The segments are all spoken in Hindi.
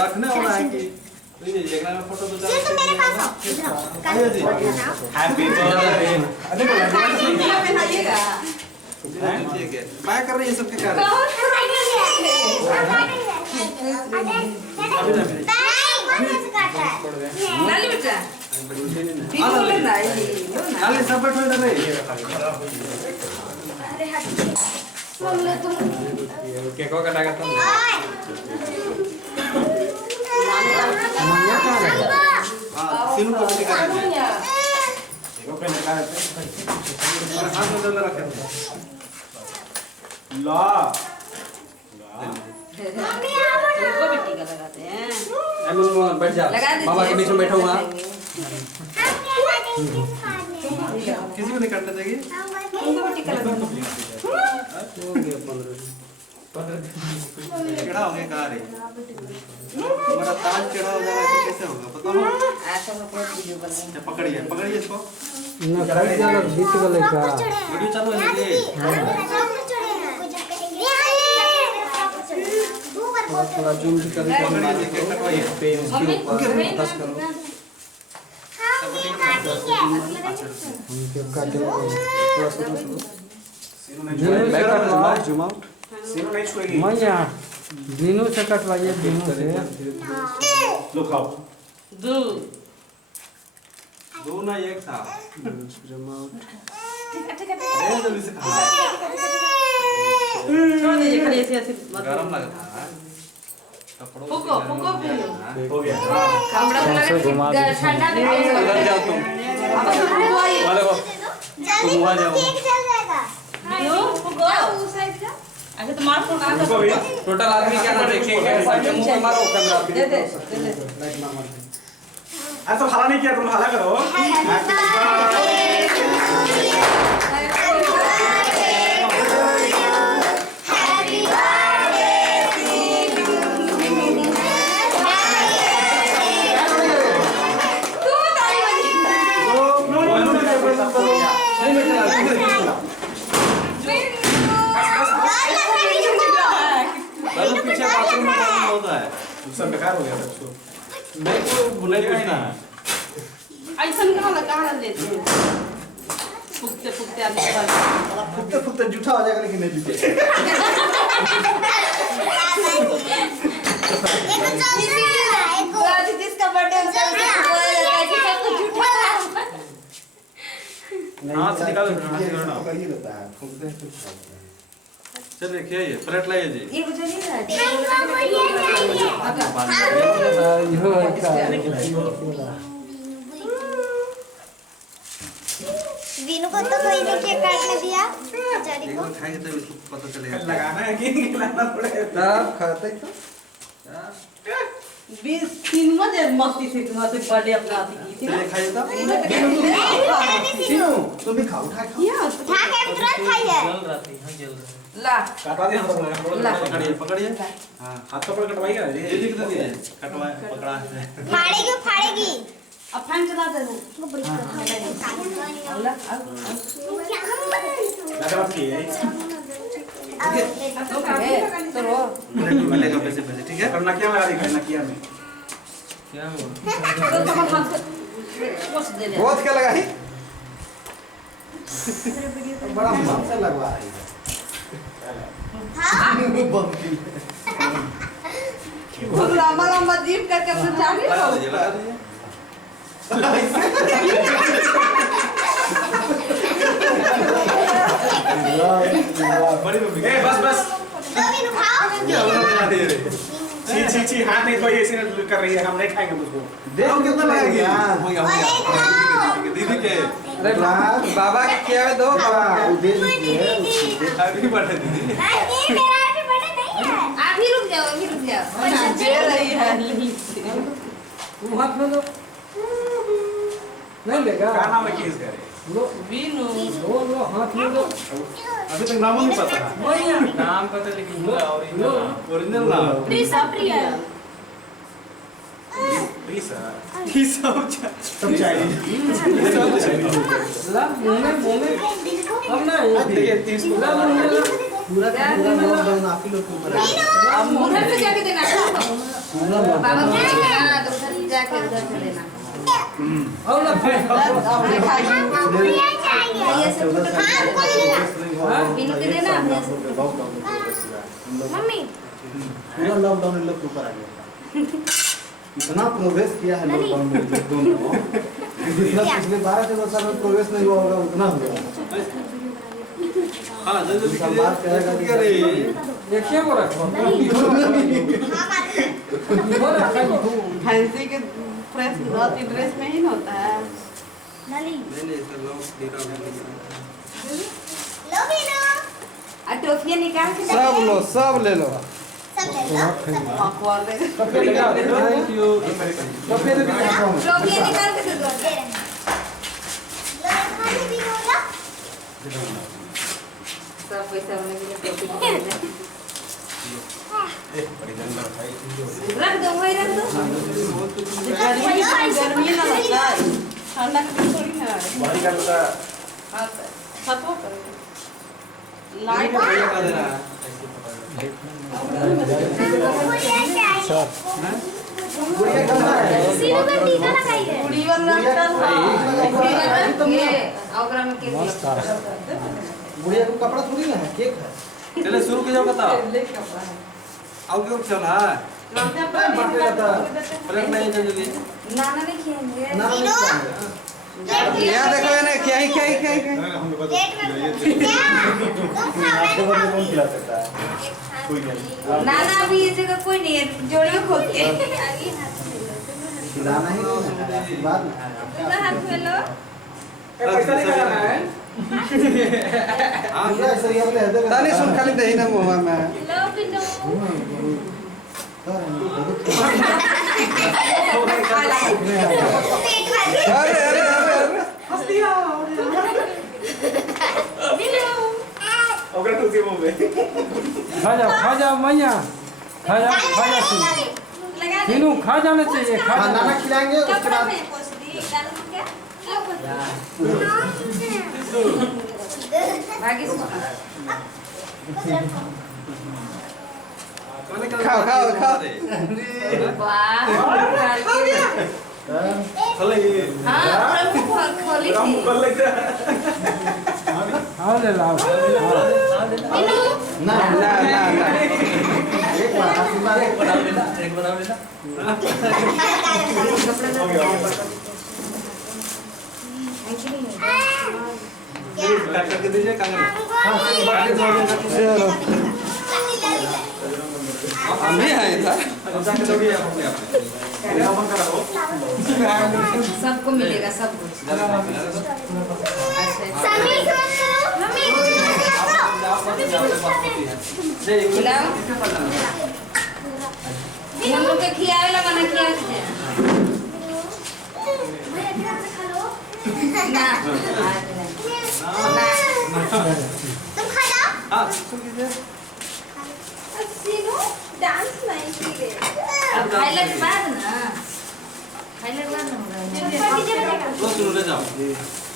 रखने वाला है कि ये देखना में फोटो तो ये तो मेरे पास हो आइए जी हैप्पी बर्थडे अरे बनाइएगा ठीक है मैं कर रही है सबके कार्य नाली बेटा नाली सब बैठो इधर रे अरे हट मम्मी तुम केक को काटा करता हूं हां सिनु को भी काटा है केक पे लगा देते और हाथ में डल रखे ला मम्मी आओ ना को बेटी का लगाते हैं एमन बैठ जा बाबा के बीच में बैठा हुआ किसी को नहीं काटना चाहिए उनको बेटी का लगाते चढ़ा हो गया कहाँ रे तुम्हारा ताज चढ़ा हो जाएगा तो कैसे होगा पता हो ऐसा में कोई वीडियो बना अच्छा पकड़िए इसको ना कर दिया बीच वाले का वीडियो चालू है ये थोड़ा जूम भी कर पकड़िए देख कटवाइए पे उसके ऊपर टच करो उनके काटे थोड़ा सा जूम आउट मैं यहाँ दिनों से कटवाइए दिनों से लो खाओ दो दो ना एक था जूम आउट जल्दी से खा छोड़ दीजिए खाली ऐसे ऐसे मत गरम लगता है फूको भी हो गया कमरा में लगा ठंडा में अंदर जाओ तुम वाले को तुम वहां जाओ बियो फूको उस साइड का अच्छा तो मार फोड़ टोटल आदमी क्या कर रहे हैं साइड में मुंह मारो कैमरा दे दे लाइट मार मार तो हला नहीं किया तुम हला करो पीछे बाथरूम में काम होता है सब बेकार हो गया सबको मेरे को बुलाई पूछना है ऐसा कहां लगा लेते हैं फुकते आदमी फुकते जूठा हो जाएगा लेकिन नहीं जूठे जिसका बर्थडे होता है उसको झूठा हाथ से निकालो करिए लेता है फुकते हैं चल देखिए ये प्लेट लाइए जी ये मुझे नहीं रहा वीनू को तो कोई ने केक काटने दिया बेचारी एक को बार खाएंगे तब इसको पता चलेगा लगाना है कि खिलाना पड़ेगा तब खाते तो 20 दिन में मस्ती से तुम्हारे बर्थडे अपना आती की थी चलिए खाइए तब सिनु तुम भी खाओ उठा खाओ उठा के तुरंत खाइए ला काटा दे हम लोग ला पकड़िए हां हाथ कपड़ा कटवाइएगा ये लिख दीजिए कटवाए पकड़ा है फाड़ेगी फाड़ेगी अब फैन चला दे ला लगा मत कीजिए तो रो मिलेगा पैसे ठीक है करना क्या लगा दिखाना किया में क्या हुआ तो तुम हाथ पोछ दे ले बहुत क्या लगा ही बड़ा मन से लगवा रही है हां बहुत लंबा लंबा जीप करके अपने जाने लगा दीजिए बड़ी मम्मी ए बस तो वीनू खाओ क्या बना दे रहे छी हाथ नहीं धोइए ऐसे कर रही है हम नहीं खाएंगे मुझको देखो कितना लगेगा हो गया दीदी के अरे बाबा क्या है दो बाबा दे दीजिए हैप्पी बर्थडे दीदी नहीं मेरा हैप्पी बर्थडे नहीं है अभी रुक जाओ दे रही है हाथ में दो नहीं लेगा क्या नाम है किस का लो वीनू लो हाथ में लो अभी तक नाम नहीं पता नाम पता लेकिन ओरिजिनल नाम प्रिया प्रिया प्रीसा सब चाहिए ला मुंह में हम ना देखिए 30 को ला पूरा लॉकडाउन आप ही लोग को अब मुंह से जाके देना बाबा को देना तो उधर जाके उधर से लेना और ना भैया से बिनु के देना भैया से मम्मी पूरा लॉकडाउन इन लोग के ऊपर आ गया इतना प्रोग्रेस किया है लॉकडाउन में ये दोनों जितना पिछले 12-14 साल में प्रोग्रेस नहीं हुआ होगा उतना हुआ हाँ जल्दी साल बाद कहेगा कि अरे एक ही को रखो फैंसी के फ्रेश धोती ड्रेस में ही न होता है नली नहीं सर लॉस दे रहा हूँ लो बिनु आ टोफिया निकाल के सब लो सब ले लो सब ले लो बकवास है थैंक यू कॉफी दे दिया टोफिया निकाल के दे दो लो खाली बिनु लो सब पैसा होने के लिए टोफी रख दो वही रख दो गर्मी ना लगता है ठंडा का दिन थोड़ी ना है बाहरी का बता हाँ छतवा पर लाइट भैया का दे रहा है गुड़िया कहाँ है सिर में टीका लगाइए पूरी वाला चल ये ओकरा में केक गुड़िया को कपड़ा थोड़ी ना है केक है चले शुरू कीजिए बताओ आओ क्यों चल है पलट नहीं जल्दी नाना नहीं खेलेंगे ना बिनु यहाँ देखो ये क्या ही क्या प्लेट में क्या तुम खाओ आपको कौन खिला सकता है कोई नहीं नाना अभी ये जगह कोई नहीं है जोड़ियों खोल के खिलाना ही नहीं है आशीर्वाद है हाथ में लो पैसा निकालना है हाँ पूरा ऐसा ही आप ले दे ताली सुन खाली दही ना मुँह में लो बिनु पेट खाली अरे अरे अरे बिनु ओकरा तुसी मुंह में खा जा मैया खा जा सिनु लगा दे सिनु खा जाना चाहिए खा हाँ जा नाना खिलाएंगे उसके कपड़ा बाद में पोंछ दी डालो तो क्या भागी सुना खाओ खाओ खाओ वाह चले ये हाँ प्रमुख खोली थी आओ ले लाओ ना ना ना ना एक बार आशीर्वाद काट करके दीजिए कांगड़ चलो हम भी आए था सबको मिलेगा सब कुछ समी मत करो मम्मी खिलाओ हम लोग के खियावे ला बना खिया दीजिए ना तुम खा जाओ हाँ सुन लीजिए सीनू डांस नहीं की अब खाइले के बाद ना खाइले के बाद ना होगा लो सुनो ले जाओ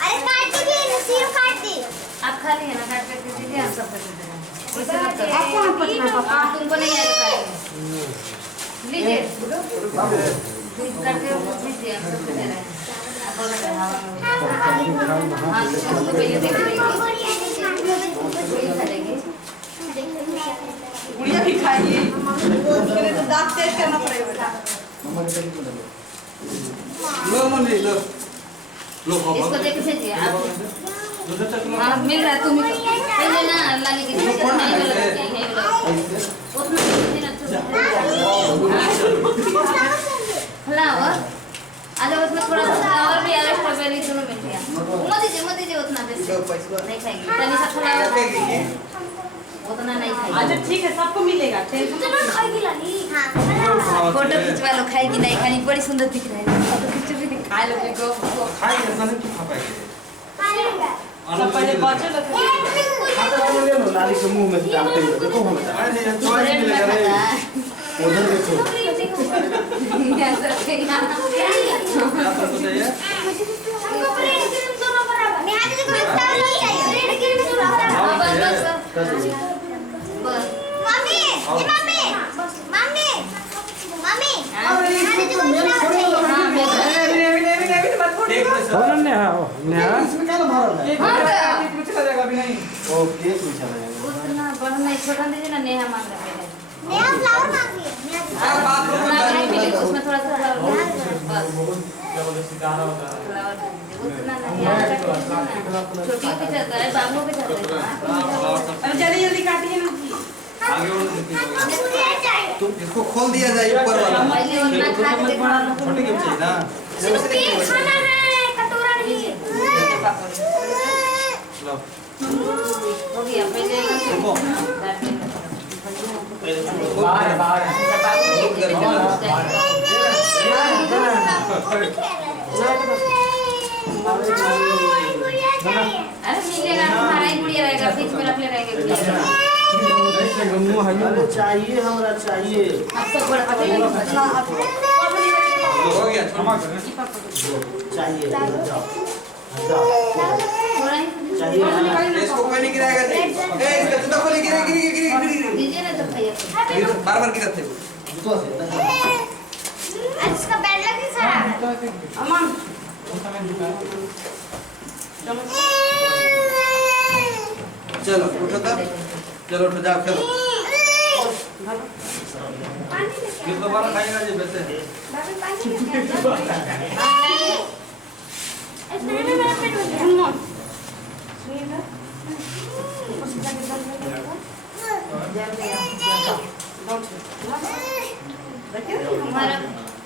अरे काट दीजिए नसीब काट दी आप खा लिए ना काट करके दीजिए हम सब कर देंगे वैसे मत करो आपको हम पटना पापा तुमको नहीं आएगा खाएंगे लीजिए करके लीजिए हम सब दे रहे हैं आप बोल रहे हैं हाँ तो पहले देख लेंगे खा लेंगे गुड़िया भी खाइए मेरे तो दांत टेस्ट करना पड़ेगा बेटा मम्मा ने कहीं बोला लो मंडी लो लो इसको देख भेजिए आप दूसरा चक्कर हाँ मिल रहा है तुम पहले ना लाली की नहीं वाला उतना देना खिलाओ आज उसमें थोड़ा सा और भी आगे स्ट्रॉबेरी दोनों मिल गया मत दीजिए उतना बेसी नहीं खाएंगे तनी सा खिलाओ उतना नहीं खाएंगे अच्छा ठीक है सबको मिलेगा टेंशन खाएगी लाली हां फोटो खिंचवा लो खाएगी नहीं खाएगी बड़ी सुंदर दिख रहा है फोटो खींच भी दिखा लो को खाई ऐसा नहीं खा पाएंगे सब पहले बच्चे लोग ले लो लाली के मुंह में डालते हुए देखो हम अरे चॉइस मिलेगा रे उधर देखो आपको चाहिए हमको रेड क्रीम दोनों बराबर नेहा दीदी को इतना नहीं चाहिए रेड क्रीम दोनों बराबर मम्मी ये मम्मी मम्मी मम्मी ना नेहा नेहा इसमें क्या मारा है? केक में चला जाएगा अभी नहीं। ओ केक में चला जाएगा। उतना बड़ा नहीं, छोटा दीजिए ना, नेहा मांग रहा है। नया फ्लावर मांग रही है हाँ, बाथरूम में नहीं मिलेगा, उसमें थोड़ा सा फ्लावर बस फ्लावर उतना नहीं यार, छोटी पे जाता है, बाबू पे जाता है। अब जल्दी जल्दी काटिए ना। तुम इसको खोल दिया जाए ऊपर वाला। पहले उतना खा के देखो। छोटे क्यों चाहिए ना? सिर्फ केक खाना है, कटोरा नहीं। लो। हो गया पहले देखो। बाहर है, बाहर है। अरे मिलेगा, तुम्हारा ही गुड़िया रहेगा, बीच में रखले रहेगा गुड़िया। अरे चाहिए हमरा चाहिए। अब सब बड़ा पटेल हो गया, क्षमा करें। चाहिए। जाओ। थोड़ा ही चाहिए। इसको कोई नहीं गिराएगा जी। इसका जूता खोले, गिरे। दीजिए ना तो भैया को। बार-बार गिराते हो। जूता से। आज इसका बैड लग नहीं सारा। अमन चलो उठो तब। चलो उठो, जाओ खेलो। ये दोबारा खाएगा जी वैसे। बाबू पानी इसमें मेरा पेट हो गया। हमारा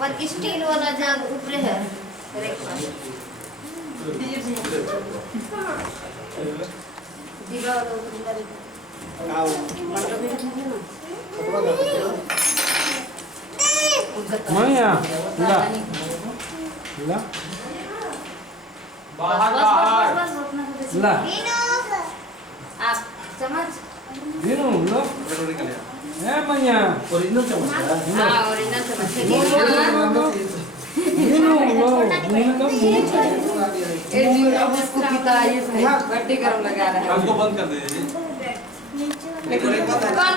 पर स्टील वाला जग ऊपर है। दीवा वाला ऊपर है। मैया ला ला बाहर बस अपना ला आप चम्मच। दिनु लो जरूरी कर लिया। ए मैया ओरिजिनल चम्मच है। हाँ ओरिजिनल चम्मच है। दिनु लो दिनु तो उसको पिता ये बर्थडे करम लगा रहा है। हमको बंद कर दीजिए। एक और एक बात है। कान